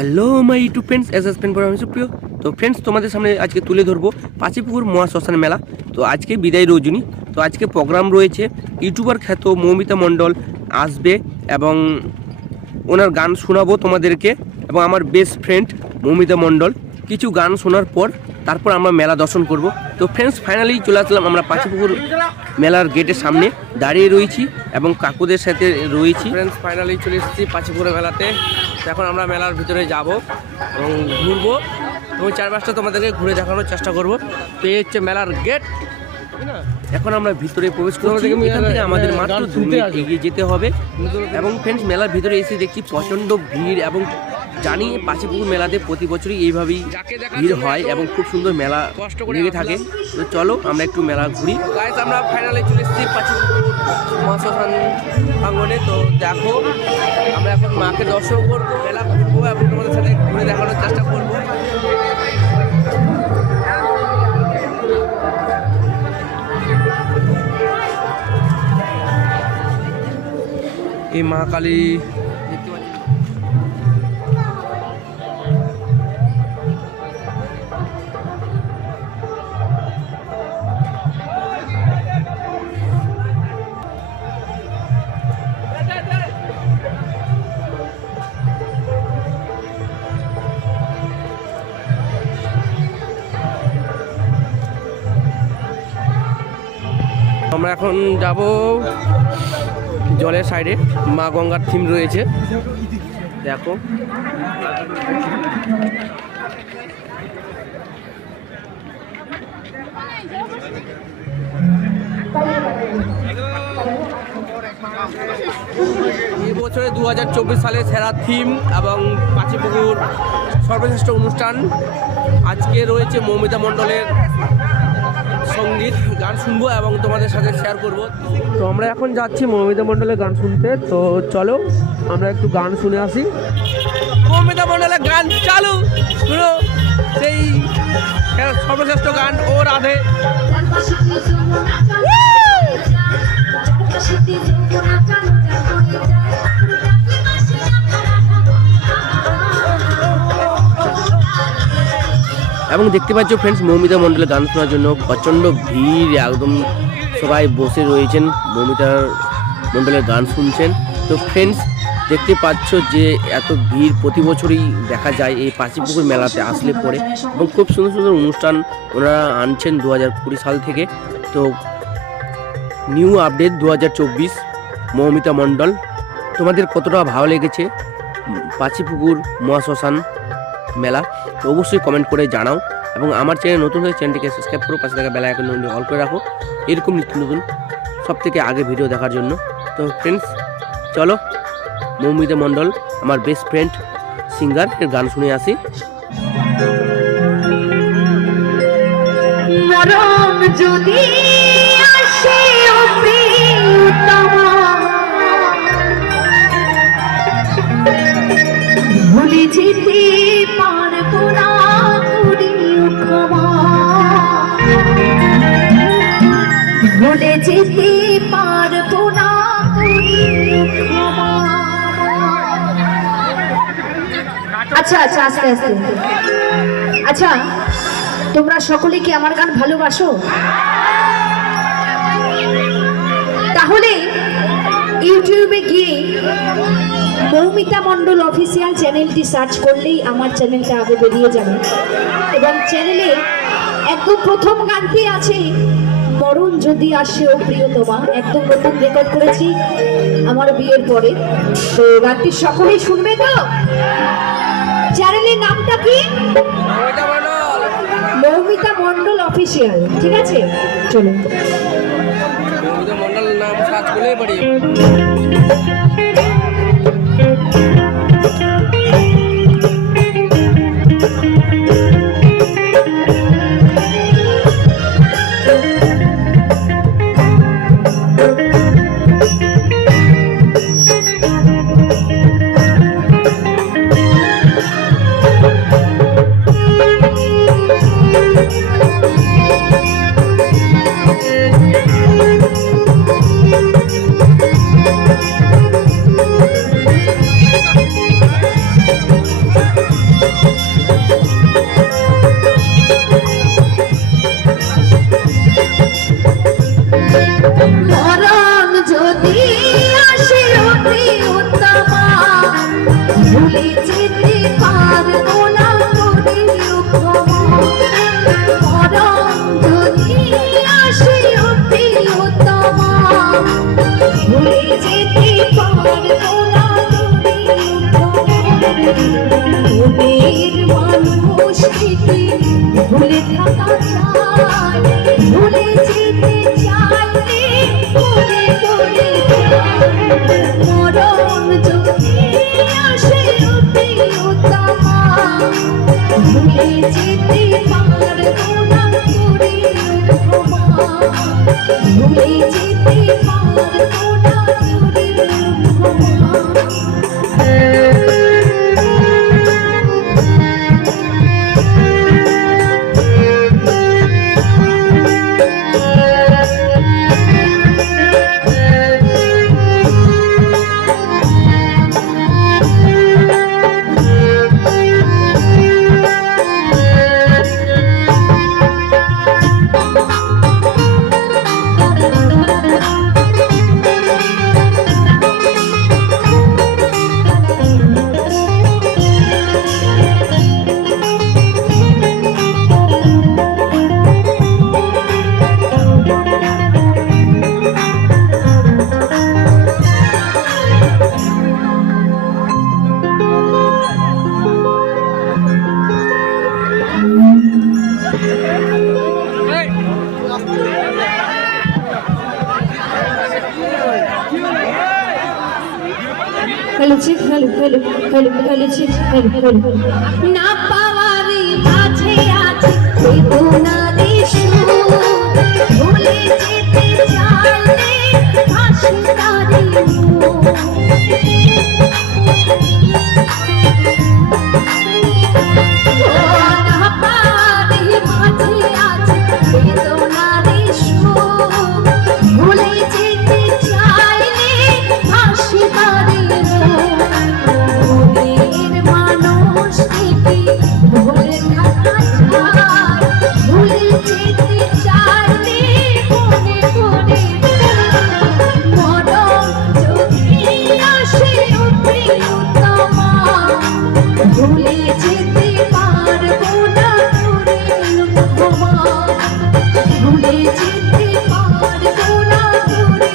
Hello my YouTube friends, friend বড় আমি সুপ্রিয়। তো ফ্রেন্ডস, তোমাদের সামনে আজকে তুলে ধরবো পাচিপুকুর মহাশ্মশান মেলা। তো আজকে বিদায় রজনী। তো আজকে প্রোগ্রাম রয়েছে, ইউটিউবার খ্যাত মৌমিতা মণ্ডল আসবে এবং ওনার গান শোনাবো তোমাদেরকে, এবং আমার বেস্ট ফ্রেন্ড মৌমিতা মণ্ডল কিছু গান শোনার পর তারপর আমরা মেলা দর্শন করব। তো ফ্রেন্ডস, ফাইনালি চলে আসলাম আমরা পাচিপুকুর মেলার গেটের সামনে দাঁড়িয়ে রয়েছি এবং কাকুদের সাথে রয়েছি। ফ্রেন্ডস, ফাইনালি চলে এসেছি পাচিপুকুর মেলাতে। এখন আমরা মেলার ভিতরে যাব এবং ঘুরবো এবং চারপাশটা তোমাদেরকে ঘুরে দেখানোর চেষ্টা করব। তো এই হচ্ছে মেলার গেট। এখন আমরা ভিতরে প্রবেশ করবো, এখান থেকে আমাদের মাত্র 2 মিনিট এগিয়ে যেতে হবে। এবং ফ্রেন্ডস, মেলার ভিতরে এসে দেখছি প্রচণ্ড ভিড়, এবং জানি পাচিপুকুর মেলাতে প্রতি বছরই এইভাবেই ভিড় হয় এবং খুব সুন্দর মেলা লেগে থাকে। তো চলো আমরা একটু মেলা ঘুরি। গাইস, আমরা ফাইনালি চলে এসেছি পাচিপুকুর মহাশ্মশান প্রাঙ্গণে। তো দেখো, আমরা এখন মাকে দর্শন করবো, মেলা ঘুরবো এবং তোমাদের সাথে ঘুরে দেখানোর চেষ্টা করবো। এই মা কালী দেখতে পাচ্ছি। আমরা এখন যাব জলের সাইডে, মা গঙ্গার থিম রয়েছে দেখো। এই বছরে 2024 সালে সেরা থিম এবং পাচিপুকুর সর্বশ্রেষ্ঠ অনুষ্ঠান। আজকে রয়েছে মৌমিতা মণ্ডলের সঙ্গীত, গান শুনবো এবং তোমাদের সাথে শেয়ার করব। তো আমরা এখন যাচ্ছি মৌমিতা মণ্ডলের গান শুনতে। তো চলো আমরা একটু গান শুনে আসি। মৌমিতা মণ্ডলের গান চালু, শুনো সেই সর্বশ্রেষ্ঠ গান ও রাধে। এবং দেখতে পাচ্ছ ফ্রেন্ডস, মৌমিতা মণ্ডলের গান শোনার জন্য প্রচণ্ড ভিড়, একদম সবাই বসে রয়েছেন, মৌমিতা মণ্ডলের গান শুনছেন। তো ফ্রেন্ডস, দেখতে পাচ্ছ যে এত ভিড় প্রতি বছরই দেখা যায় এই পাচিপুকুর মেলাতে আসলে পরে, এবং খুব সুন্দর সুন্দর অনুষ্ঠান ওনারা আনছেন 2020 সাল থেকে। তো নিউ আপডেট 2024 মৌমিতা মণ্ডল। তোমাদের কতটা ভালো লেগেছে পাচিপুকুর মহাশ্মশান মেলা, তো অবশ্যই কমেন্ট করে জানাও। এবং আমার চ্যানেল নতুন হয়ে চ্যানেলটিকে সাবস্ক্রাইব করো, পাশে থাকা বেল আইকন অল করে রাখো এরকম নিত্য নতুন সব থেকে আগে ভিডিও দেখার জন্য। তো ফ্রেন্ডস, চলো মৌমিতা মণ্ডল আমার বেস্ট ফ্রেন্ড সিঙ্গার এর গান শুনে আসি। যদি আসে ভুলে যেতে পারবো না, ভুলে যেতে পারবো না। আচ্ছা আচ্ছা, আস্তে আস্তে। আচ্ছা, তোমরা সকলে কি আমার গান ভালোবাসো? তাহলে ইউটিউবে গিয়ে মৌমিতা মণ্ডল অফিসিয়াল চ্যানেলটি সার্চ করলেই আমার চ্যানেলটা আগে বেরিয়ে যাবে, এবং চ্যানেলে একদম প্রথম গানটি আছে মরণ যদি আসে ও প্রিয়তমা। একদম নতুন রেকর্ড করেছি আমার বিয়ের পরে। তো গানটি সকলেই শুনবে। তো চ্যানেলের নামটা কি? মৌমিতা মণ্ডল অফিসিয়াল। ঠিক আছে, চলুন মৌমিতা মণ্ডল নাম সার্চ করলেই পারি। মনের মানুষটিকে ভুলে থাকা যায়, ভুলে যেতে চাইলে মনে করে যায়। মরণ যদি আসে প্রিয়তমা, ভুলে যেতে পারবো না করে ক্ষমা, ভুলে যেতে পারবো না করে ক্ষমা। না পাওয়ারে মাঝে আছে বেদনারে সুর, ভুলে যেতে চাইলে হাসি তারে মুখ। না পাওয়ারে মাঝে আছে বেদনারে সুর, ভুলে যেতে চাইলে হাসি তারে মুখ। মনের মানুষটিকে ভুলে থাকা যায়, ভুলে যেতে চাইলে মনে করে যায়। মরণ যদি আসে প্রিয়তমা, ভুলে যেতে পারবো না করে ক্ষমা, ভুলে যেতে পারবো না করে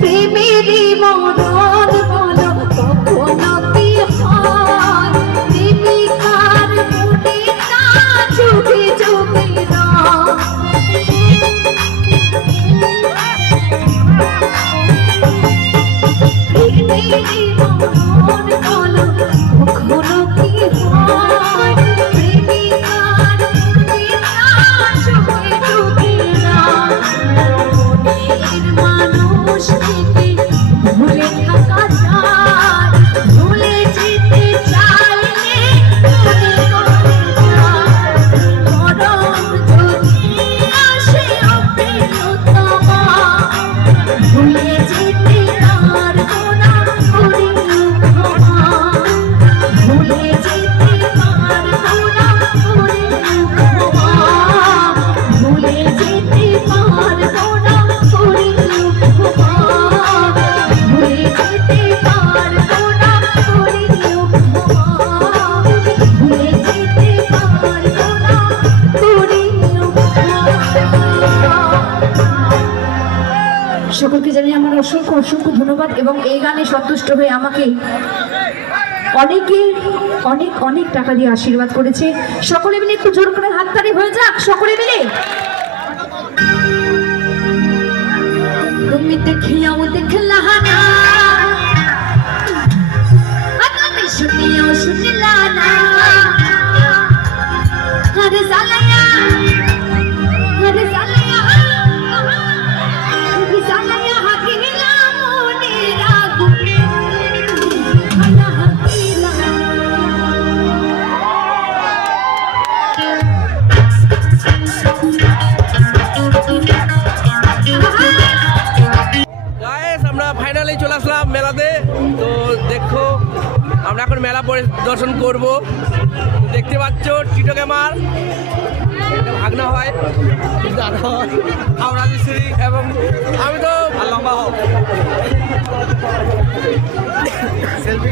প্রেমেরই মরণ বলো কখনো কি হয়, প্রেমিকার মনে তা যুগে যুগে রয়। প্রেমেরই মরণ বলো কখনো কি হয়, প্রেমিকার মনে তা যুগে যুগে রয়। মনের মানুষটিকে ভুলে থাকা যায়, ভুলে যেতে চাইলে মনে করে যায়। মরণ যদি আসে প্রিয়তমা, ভুলে যেতে পারবো না করে ক্ষমা, ভুলে যেতে পারবো না করে ক্ষমা, ভুলে যেতে পারবো না করে ক্ষমা, ভুলে যেতে পারবো না করে ক্ষমা, ভুলে যেতে পারবো না করে ক্ষমা। সকলকে জানাই আমার অসংখ্য অসংখ্য ধন্যবাদ এবং এই গানে সন্তুষ্ট হয়ে আমাকে অনেকে অনেক অনেক টাকা দিয়ে আশীর্বাদ করেছে। সকলে মিলে একটু জোর করে হাততালি হয়ে যাক সকলে মিলে। তুমি দেখিয়াও দেখলা না, আর আমি শুনিয়াও শুনলা না, আরে জালায়া আরে জালায়া আরে জালায়া হাকিলা মনে রাখু আলা হাকিলা পরিদর্শন করব। দেখতে পাচ্ছ টিটো ক্যামার ভাগনা হয় হাওড়া মিস্ত্রি এবং আমি তো লম্বা হোক সেলফি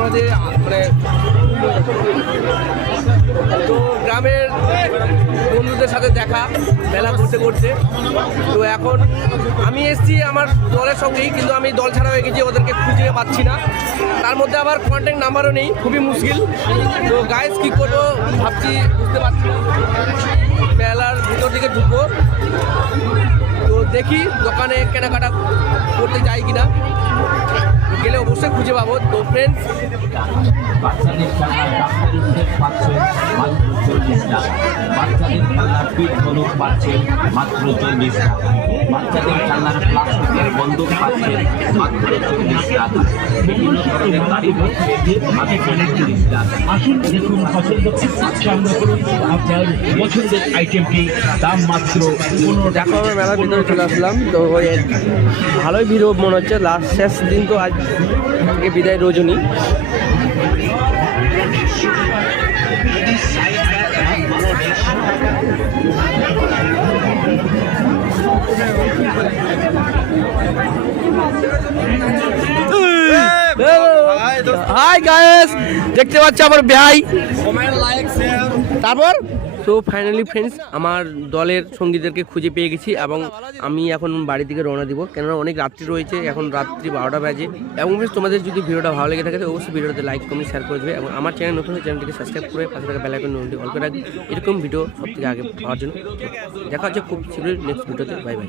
আমাদের মানে তো গ্রামের বন্ধুদের সাথে দেখা মেলা করতে করতে। তো এখন আমি এসেছি আমার দলের সঙ্গেই, কিন্তু আমি দল ছাড়া হয়ে গেছি, ওদেরকে খুঁজে পাচ্ছি না। তার মধ্যে আবার কন্ট্যাক্ট নাম্বারও নেই, খুবই মুশকিল। তো গাইস কী করবো ভাবছি, বুঝতে পারছি না। মেলার ভিতর দিকে ঢুকবো, তো দেখি দোকানে কেনাকাটা করতে যাই কিনা, গেলে অবশ্যই খুঁজে পাবো। তো ফ্রেন্ডস বাচ্চাদের খেলনার ডাক্তারি সেট পাচ্ছেন মাত্র 40 টাকা, বাচ্চাদের খেলনার পিঠ হলুদ পাচ্ছেন মাত্র 40 টাকা, বাচ্চাদের খেলনার প্লাস্টিকের বন্দুক পাচ্ছেন মাত্র 40 টাকা, বিভিন্ন ধরনের গাড়ি পাচ্ছেন মাত্র 40 টাকা। আসুন দেখুন, পছন্দ সংগ্রহ করুন আপনার পছন্দের আইটেমটি, দাম মাত্র 15 টাকা। দেখো আমরা মেলার ভিতরে চলে আসলাম। তো ভালোই ভিড় মনে হচ্ছে, লাস্ট শেষ দিন তো আজ থেকে বিদায় রজনী। হাই গাইস, দেখতে পাচ্ছ আমার ভাই। তারপর তো ফাইনালি ফ্রেন্ডস আমার দলের সঙ্গীদেরকে খুঁজে পেয়ে গেছি এবং আমি এখন বাড়ির দিকে রওনা দিব, কেননা অনেক রাত্রি রয়েছে, এখন রাত্রি 12টা বাজে। এবং ফ্রেন্ডস তোমাদের যদি ভিডিওটা ভালো লেগে থাকে তো অবশ্যই ভিডিওতে লাইক কমেন্ট শেয়ার করে দেবে এবং আমার চ্যানেল নতুন হলে চ্যানেলটিকে সাবস্ক্রাইব করে পাশে থাকা বেল আইকন নোটিফিকেশন অল করে রাখবে এরকম ভিডিও সব থেকে আগে পাওয়ার জন্য। দেখা হচ্ছে খুব শীঘ্রই নেক্সট ভিডিওতে। Bye bye.